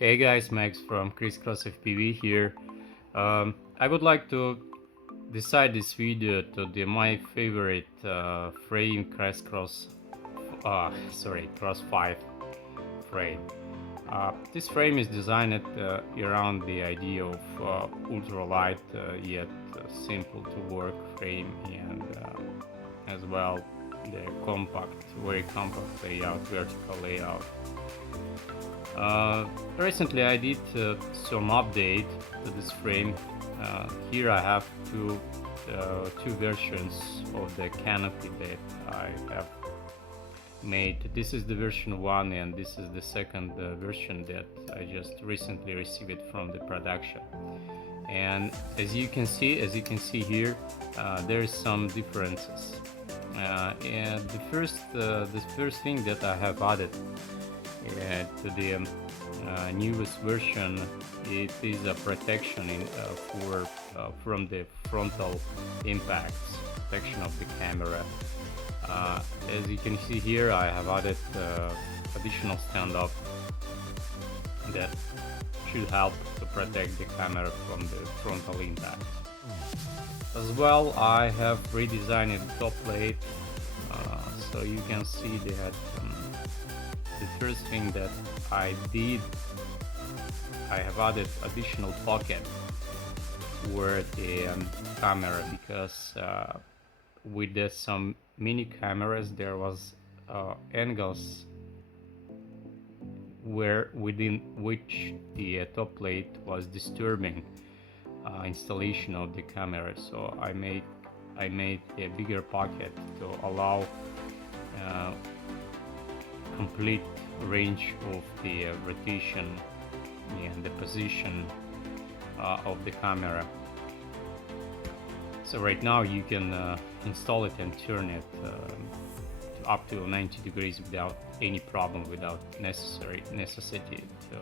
Hey guys, Max from CROSS5 FPV here. I would like to decide this video to my favorite frame CROSS5 frame. This frame is designed around the idea of ultralight yet simple to work frame, and as well the very compact layout, vertical layout. Recently I did some update to this frame. Here I have two versions of the canopy that I have made. This is the version 1 and this is the second version that I just recently received from the production. And as you can see here, there is some differences. And the first thing that I have added to the newest version, it is a protection from the frontal impacts, protection of the camera. As you can see here, I have added additional stand-up that should help to protect the camera from the frontal impact. As well, I have redesigned the top plate, so you can see that the first thing that I did, I have added additional pocket for the camera, because with some mini cameras there was angles within which the top plate was disturbing installation of the camera. So I made a bigger pocket to allow complete range of the rotation and the position of the camera. So right now you can install it and turn it to up to 90 degrees without any problem, without necessity to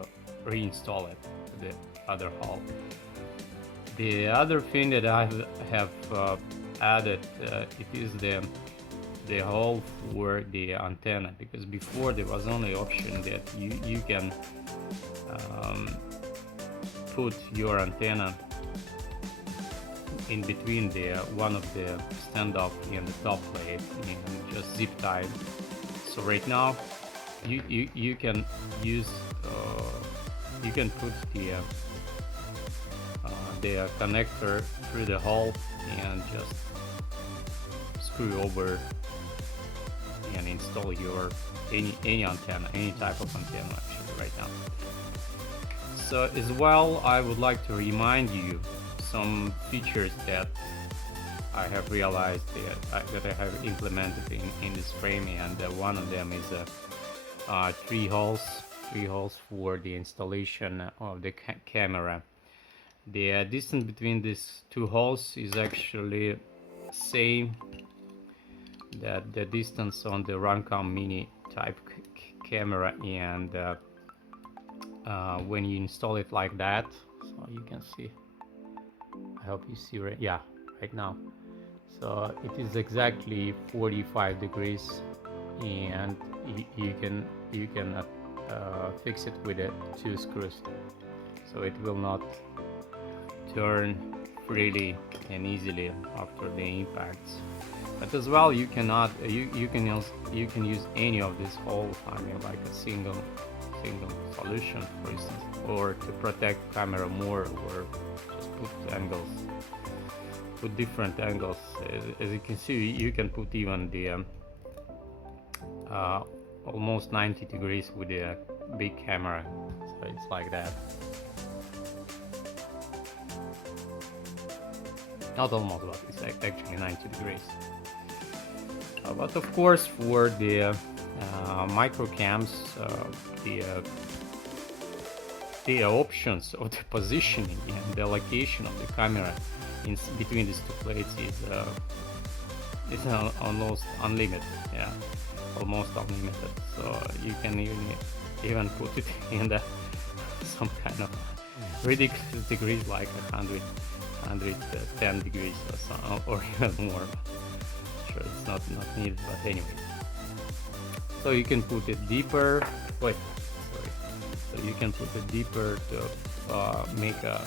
reinstall it to the other hull. The other thing that I have added, it is the hole for the antenna, because before there was only option that you can put your antenna in between the one of the stand-up and the top plate and just zip tie. So right now you can use you can put the connector through the hole and just screw over and install your any antenna, any type of antenna actually right now. So as well, I would like to remind you some features that I have realized that I have implemented in this frame, and one of them is three holes for the installation of the camera. The distance between these two holes is actually same that the distance on the Runcam Mini type camera, and when you install it like that, so you can see, I hope you see right now, so it is exactly 45 degrees, and you can fix it with two screws, so it will not turn freely and easily after the impacts. But as well, you cannot you can use any of these holes, I mean like a single solution for instance, or to protect camera more, or just put different angles. As you can see, you can put even the almost 90 degrees with a big camera, so it's like that. Not almost, but it's actually 90 degrees. But of course, for the micro cams, the options of the positioning and the location of the camera in between these two plates is almost unlimited. Yeah, almost unlimited. So you can even put it in some kind of ridiculous degrees, like 110 degrees or so, or even more. Sure, it's not needed, but anyway. So you can put it deeper. So you can put it deeper to make a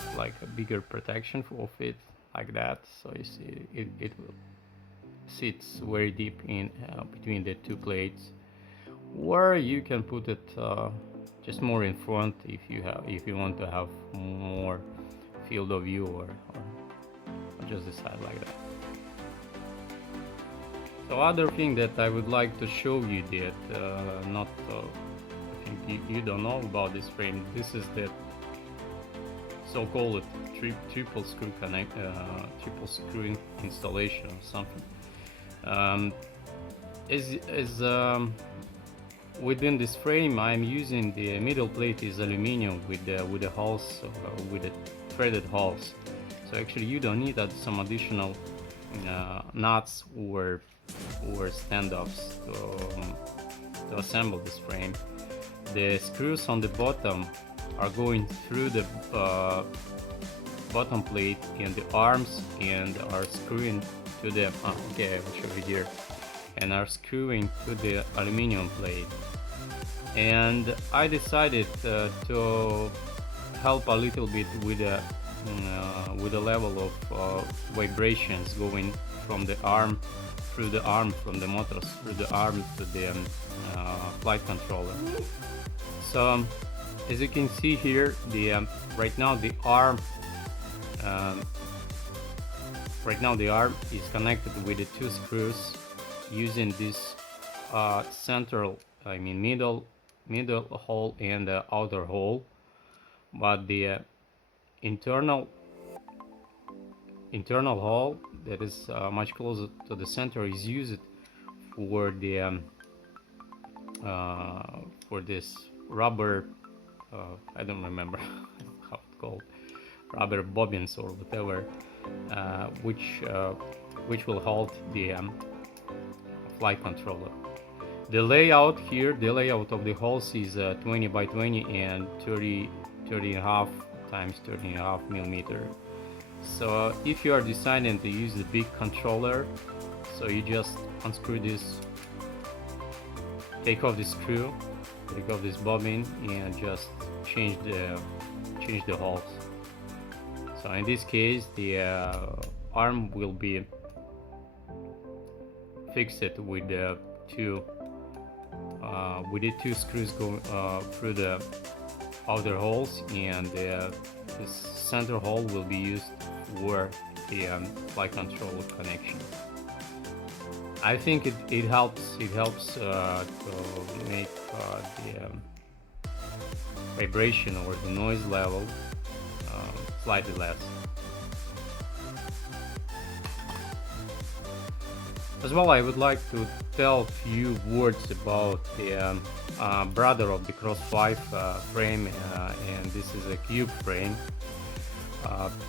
bigger protection of it, like that. So you see it sits very deep in between the two plates, or you can put it just more in front if you want to have more field of view, or just decide like that. So other thing that I would like to show you that not I think you don't know about this frame. This is the so-called triple screw installation or something. Within this frame, I'm using the middle plate is aluminum with the holes, with the threaded holes. So actually you don't need some additional nuts or stand-offs to assemble this frame. The screws on the bottom are going through the bottom plate and the arms, and are screwing to the okay, I will show you here, and are screwing to the aluminum plate. And I decided to help a little bit with the level of vibrations going from the arm, through the arm, from the motors through the arm to the flight controller. So as you can see here, the right now the arm is connected with the two screws using this middle hole and the outer hole, but the internal hole that is much closer to the center is used for the for this rubber I don't remember how it's called, rubber bobbins or whatever, which will hold the flight controller. The layout here, the layout of the holes is 20 by 20 and 30.5 times 30.5 millimeter. So if you are deciding to use the big controller, so you just unscrew this, take off the screw, take off this bobbin, and just change the holes. So in this case, the arm will be fixed with the two screws going through the outer holes, and this center hole will be used for the flight controller connection. I think it helps to make the vibration or the noise level slightly less. As well, I would like to tell a few words about the brother of the CROSS5 frame, and this is a cube frame.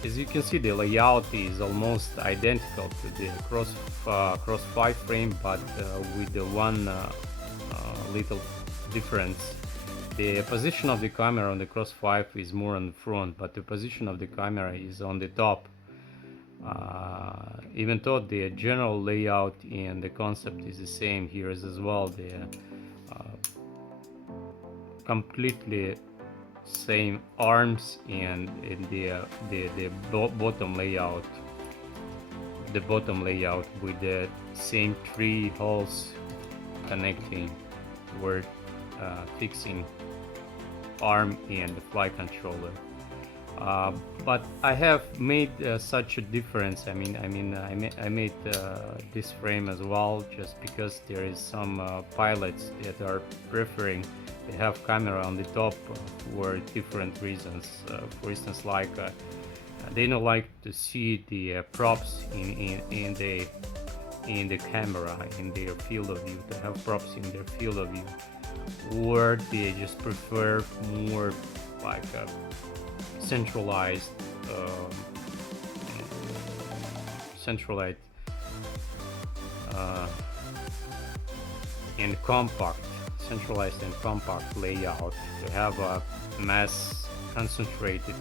As you can see, the layout is almost identical to the CROSS5 frame, but with the one little difference. The position of the camera on the CROSS5 is more on the front, but the position of the camera is on the top. Even though the general layout and the concept is the same here as well, the completely same arms and the bottom layout, with the same three holes connecting or fixing arm and the flight controller. But I have made such a difference. I made this frame as well just because there is some pilots that are preferring to have camera on the top for different reasons. For instance, like they don't like to see the props in the camera, in their field of view, to have props in their field of view, or they just prefer more like a centralized and compact, centralized and compact layout, to have a mass concentrated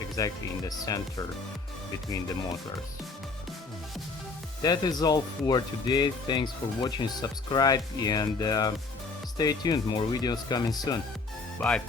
exactly in the center between the motors. That is all for today. Thanks for watching, subscribe, and stay tuned, more videos coming soon. Bye.